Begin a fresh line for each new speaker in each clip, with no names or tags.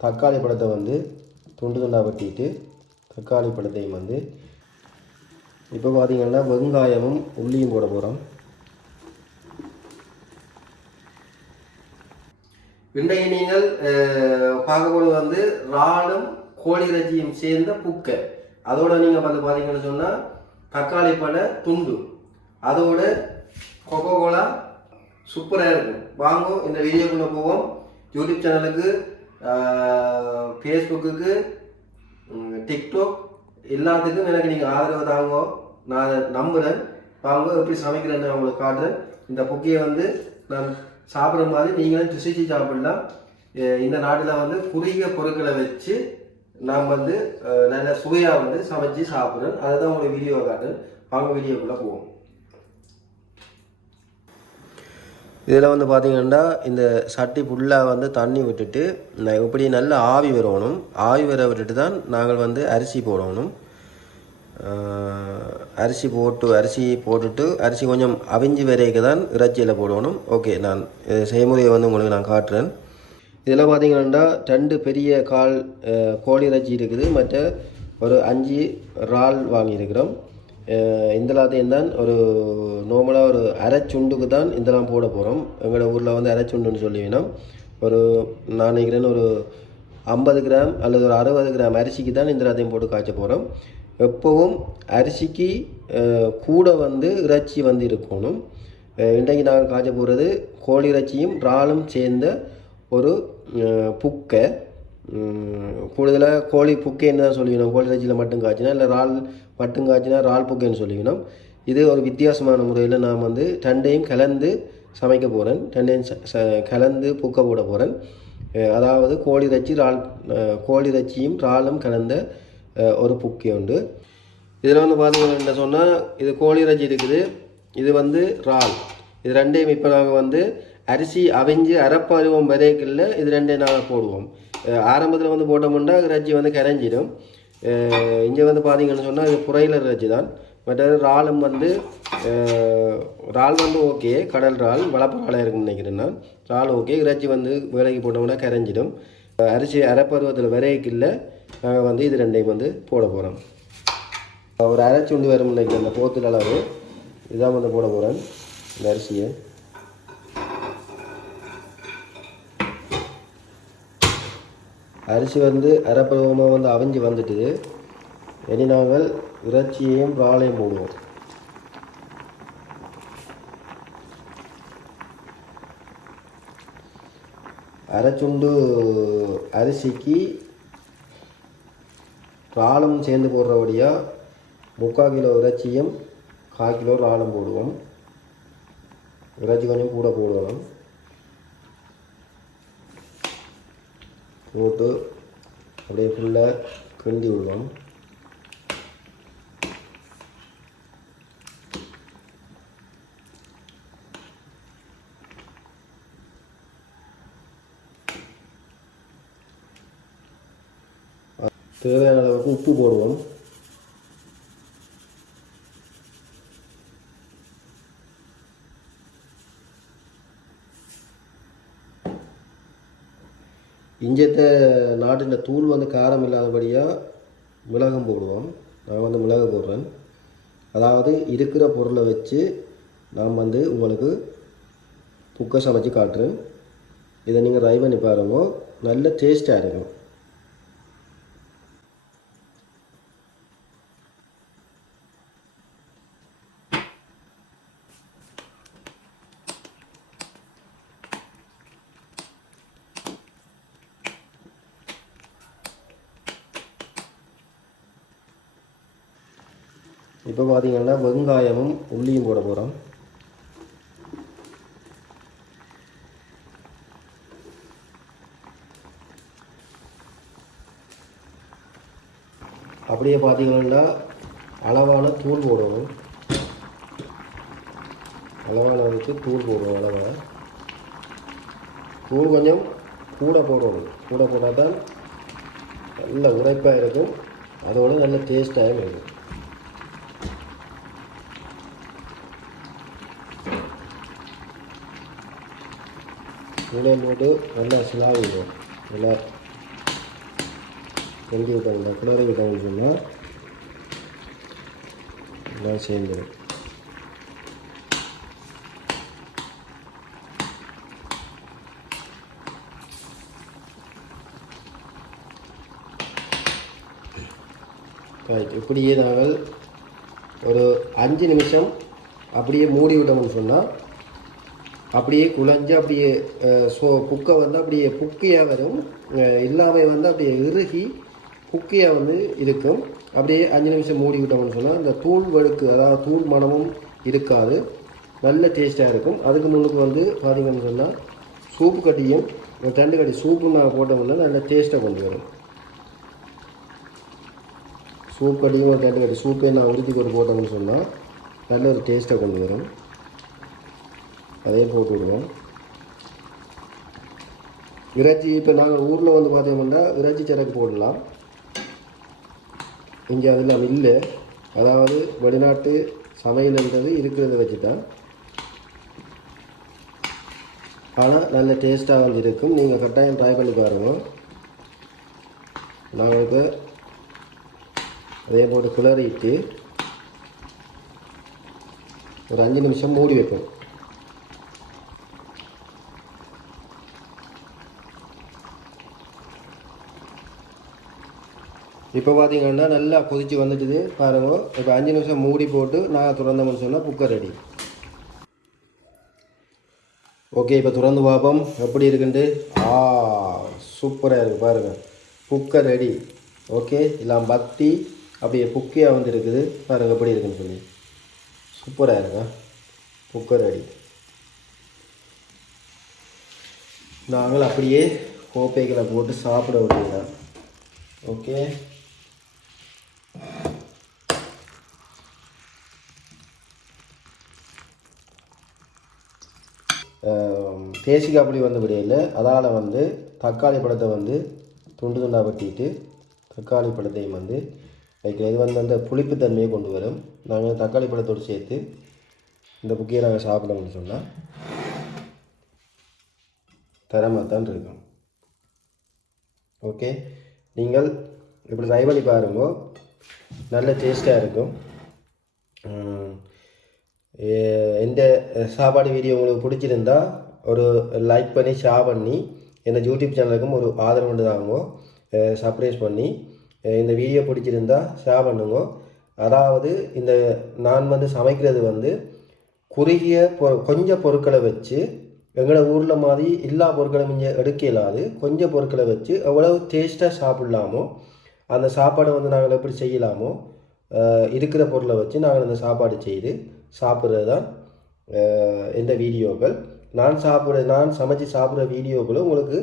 தக்காளி பழத்தை வந்து துண்டு துண்டாக வெட்டிட்டு தக்காளி பழத்தையும் வந்து இப்போ பார்த்தீங்கன்னா வெங்காயமும் உள்ளியும் போட போகிறோம் இன்றைக்கு நீங்கள் அஹ், பார்க்க வந்து இறாலும் கோழி இறைச்சியும் சேர்ந்த புக்கை. அதோட நீங்கள் வந்து பார்த்தீங்கன்னு சொன்னால் தக்காளி பழ துண்டு. அதோட கொக்கோ கோலா சூப்பராக இருக்கும். வாங்கும் இந்த வீடியோக்குள்ளே போவோம். யூடியூப் சேனலுக்கு ஃபேஸ்புக்குக்கு டிக்டாக் எல்லாத்துக்கும் எனக்கு நீங்கள் ஆதரவு தாங்கோ. நான் அதை நம்புகிறேன் வாங்க எப்படி சமைக்கிறேன்னு அவங்களுக்கு உங்களுக்கு காட்டுறேன். இந்த புக்கியை வந்து நான் சாப்பிட்ற மாதிரி நீங்களும் ருசிச்சு சாப்பிடலாம். இந்த நாட்டில் வந்து குறுகிய பொருட்களை வச்சு நாம் வந்து நல்ல சுவையாக வந்து சமைச்சு சாப்பிட்றேன். அதை தான் உங்களுக்கு வீடியோவை காட்டுறேன். வாங்க வீடியோக்குள்ளே போவோம். இதில் வந்து பார்த்திங்கன்னா இந்த சட்டி ஃபுல்லாக வந்து தண்ணி விட்டுட்டு இப்படி நல்ல ஆவி வரணும். ஆவி வர விட்டுட்டு தான் நாங்கள் வந்து அரிசி போடணும். அரிசி போட்டு அரிசி போட்டுட்டு அரிசி கொஞ்சம் அவிஞ்சு வரைக்கு தான் இறைச்சியில் போடணும். ஓகே நான் செய்முறையை வந்து உங்களுக்கு நான் காட்டுறேன். இதில் பார்த்திங்கன்னா ரெண்டு பெரிய கால் கோழி இறைச்சி இருக்குது. மற்ற ஒரு அஞ்சு இறால் வாங்கியிருக்கிறோம். இந்தலாத்தையும் தான் ஒரு நார்மலாக ஒரு அரைச்சுண்டுக்கு தான் இதெல்லாம் போட போகிறோம் எங்களோட ஊரில் வந்து அரைச்சுண்டுன்னு சொல்லுவீங்கன்னா ஒரு நான் நினைக்கிறேன்னு ஒரு ஐம்பது கிராம் அல்லது ஒரு அறுபது கிராம் அரிசிக்கு தான் இந்தலாத்தையும் போட்டு காய்ச்ச போகிறோம் எப்போவும் அரிசிக்கு கூட வந்து இறைச்சி வந்து இருக்கணும். இன்றைக்கு நாங்கள் காய்ச்ச போகிறது கோழி இறைச்சியும் இறாலும் சேர்ந்த ஒரு புக்கை. கூடுதலாக கோழி புக்கைன்னு தான் சொல்லிக்கணும் கோழி இறைச்சியில் மட்டும் காய்ச்சினா இல்லை இறால் பட்டுங்காய்ச்சினா ரால் இறால் புக்கைன்னு சொல்லிக்கணும். இது ஒரு வித்தியாசமான முறையில் நான் வந்து ரெண்டையும் கலந்து சமைக்க போகிறேன் ரெண்டையும் ச- ச- கலந்து புக்க போட போகிறேன் அதாவது கோழி இறைச்சி இறால் கோழி இறைச்சியும் இறாலும் கலந்த ஒரு புக்கை உண்டு. இதில் வந்து பார்த்தீங்கன்னா சொன்னால் இது கோழி இறைச்சி இருக்குது. இது வந்து இறால். இது ரெண்டையும் இப்போ நாங்கள் வந்து அரிசி அவிஞ்சு அரைப்பருவம் வரைக்கில் இது ரெண்டையும் நாங்கள் போடுவோம். ஆரம்பத்தில் வந்து போட்டோம்னா இறைச்சி வந்து கரைஞ்சிடும். இங்கே வந்து பார்த்தீங்கன்னு சொன்னால் இது புரையிலர் இறைச்சி தான். மற்றது இறாலும் வந்து இறால் வந்து ஓகே கடல் இறால் வளப்பு இறாலாக இருக்குன்னு நினைக்கிறேன் நான். இறால் ஓகே இறைச்சி வந்து வேலைக்கு போட்டோம்னா கரைஞ்சிடும். அரிசி அரைப்பருவத்தில் வரைக்குள்ள நாங்கள் வந்து இது ரெண்டையும் வந்து போட போகிறோம் ஒரு அரைச்சி உண்டு வரும் நினைக்கிறேன் அந்த போத்தில் அளவு. இதான் வந்து போட போகிறேன் இந்த அரிசியை. அரிசி வந்து அரைப்பருவமாக வந்து அவிஞ்சு வந்துட்டுது இனி நாங்கள் இறைச்சியையும் இறாலையும் போடுவோம். அரைச்சுண்டு அரிசிக்கு இறாலும் சேர்ந்து போடுறபடியாக முக்கால் கிலோ இறைச்சியும் கால் கிலோ இறாலும் போடுவோம். இறைச்சி கொஞ்சம் கூட போடுவோம் போட்டு அப்படியே ஃபுல்லாக கிண்டி விடுவோம். தேவையான அளவுக்கு உப்பு போடுவோம். இஞ்சத்த நாட்டின் தூள் வந்து காரம் இல்லாதபடியாக மிளகம் போடுவோம். நான் வந்து மிளகு போடுறேன். அதாவது இருக்கிற பொருளை வச்சு நான் வந்து உங்களுக்கு புக்கை சமைச்சு காட்டுறேன். இதை நீங்கள் ட்ரை பண்ணி பாருங்க. நல்ல டேஸ்ட்டாக இருக்கும். இப்போ பார்த்தீங்கன்னா வெங்காயமும் உள்ளியும் போட போகிறோம் அப்படியே பார்த்தீங்கன்னா அளவான தூள் போடணும். அளவான வச்சு தூள் போடுவோம் அளவாக தூள் கொஞ்சம் கூட போடணும். கூட போட்டால் தான் நல்ல உரைப்பாக இருக்கும். அதோட நல்ல டேஸ்ட்டாகவும் இருக்கும். தூளையும் போட்டு நல்லா சிலாவிடும். நல்லா கிண்டி விட்டாங்க கிளறி விட்டாங்க சொன்னால் எல்லாம் சேர்ந்துடும் இப்படியே நாங்கள் ஒரு அஞ்சு நிமிஷம் அப்படியே மூடி விட்டோம்னு சொன்னால் அப்படியே குழஞ்சு அப்படியே சோ புக்கை வந்து அப்படியே புக்கையாக வரும். இல்லாமல் வந்து அப்படியே இறுகி புக்கையாக வந்து இருக்கும். அப்படியே அஞ்சு நிமிஷம் மூடி விட்டோம்னு சொன்னால் இந்த தூள் வழுக்கு அதாவது தூள் மணமும் இருக்காது. நல்ல டேஸ்ட்டாக இருக்கும். அதுக்கு முன்னுக்கு வந்து பார்த்தீங்கன்னு சொன்னால் சூப்பு கட்டியும் ஒரு தண்டு கட்டி சூப்பு நான் போட்டோம்னா நல்ல டேஸ்ட்டாக கொண்டு வரும். சூப் கட்டியும் ஒரு தண்டு கட்டி சூப்பே நான் உறுதிக்கு ஒரு போட்டோம்னு சொன்னால் நல்ல ஒரு டேஸ்ட்டாக கொண்டு வரும். அதே போட்டு விடுவோம் இறைச்சி இப்போ நாங்கள் ஊரில் வந்து பார்த்தீங்கன்னா இறைச்சி சரக்கு போடலாம். இங்கே அதெல்லாம் இல்லை. அதாவது வெளிநாட்டு சமையல்ன்றது இருக்கிறத வச்சு தான் ஆனால் நல்ல டேஸ்ட்டாக வந்து இருக்கும். நீங்கள் கட்டாயம் ட்ரை பண்ணி பாருங்கள் நாங்கள் அதே போட்டு கிளறிட்டு ஒரு அஞ்சு நிமிஷம் மூடி வைப்போம். இப்போ பார்த்தீங்கன்னா நல்லா கொதிச்சு வந்துட்டுது பாருங்க. இப்போ அஞ்சு நிமிஷம் மூடி போட்டு நான் திறந்தோம்னு சொன்னால் குக்கர் ரெடி ஓகே இப்போ திறந்து பார்ப்போம் எப்படி இருக்குன்ட்டு? ஆ சூப்பராக இருக்குது பாருங்கள் குக்கர் ரெடி ஓகே எல்லாம் பத்தி அப்படியே புக்கியாக வந்து இருக்குது பாருங்கள் எப்படி இருக்குன்னு சொல்லி. சூப்பராக இருக்கா? குக்கர் ரெடி நாங்கள் அப்படியே கோப்பைகளை போட்டு சாப்பிட வேண்டியதான் ஓகே தேசிக்காய் அப்படி வந்து விடையில் அதால் வந்து தக்காளி பழத்தை வந்து துண்டு துண்டாக வெட்டிட்டு தக்காளி பழத்தையும் வந்து வைக்கல இது வந்து அந்த புளிப்புத்தன்மையை கொண்டு வரும். நாங்கள் தக்காளி பழத்தோடு சேர்த்து இந்த புக்கியை நாங்கள் சாப்பிடணும்னு சொன்னால் தரமாக தான் இருக்கும். ஓகே? நீங்கள் இப்படி ட்ரை பண்ணி பாருங்க. நல்ல டேஸ்ட்டாக இருக்கும் எந்த சாப்பாடு வீடியோ உங்களுக்கு பிடிச்சிருந்தா ஒரு லைக் பண்ணி ஷேர் பண்ணி இந்த யூடியூப் சேனலுக்கும் ஒரு ஆதரவு கொண்டு தாங்க சர்ப்ரைஸ் பண்ணி இந்த வீடியோ பிடிச்சிருந்தா ஷேர் பண்ணுங்க அதாவது இந்த நான் வந்து சமைக்கிறது வந்து குறுகிய பொ கொஞ்சம் பொருட்களை வச்சு எங்களோட ஊரில் மாதிரி எல்லா பொருட்களும் இங்கே எடுக்க இல்லாது கொஞ்சம் பொருட்களை வச்சு எவ்வளவு டேஸ்ட்டாக சாப்பிட்லாமோ அந்த சாப்பாடை வந்து நாங்கள் எப்படி செய்யலாமோ இருக்கிற பொருளை வச்சு நாங்கள் அந்த சாப்பாடு செய்து சாப்பிட்றது தான் இந்த வீடியோக்கள். நான் சாப்பிட்ற நான் சமைச்சு சாப்பிட்ற வீடியோக்களை உங்களுக்கு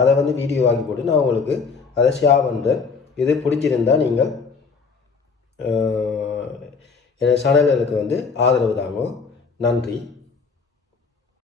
அதை வந்து வீடியோ ஆக்கி போட்டு நான் உங்களுக்கு அதை ஷேர் பண்ணுறேன் இது பிடிச்சிருந்தால் நீங்கள் என் சேனல்களுக்கு வந்து ஆதரவு தாங்க. நன்றி.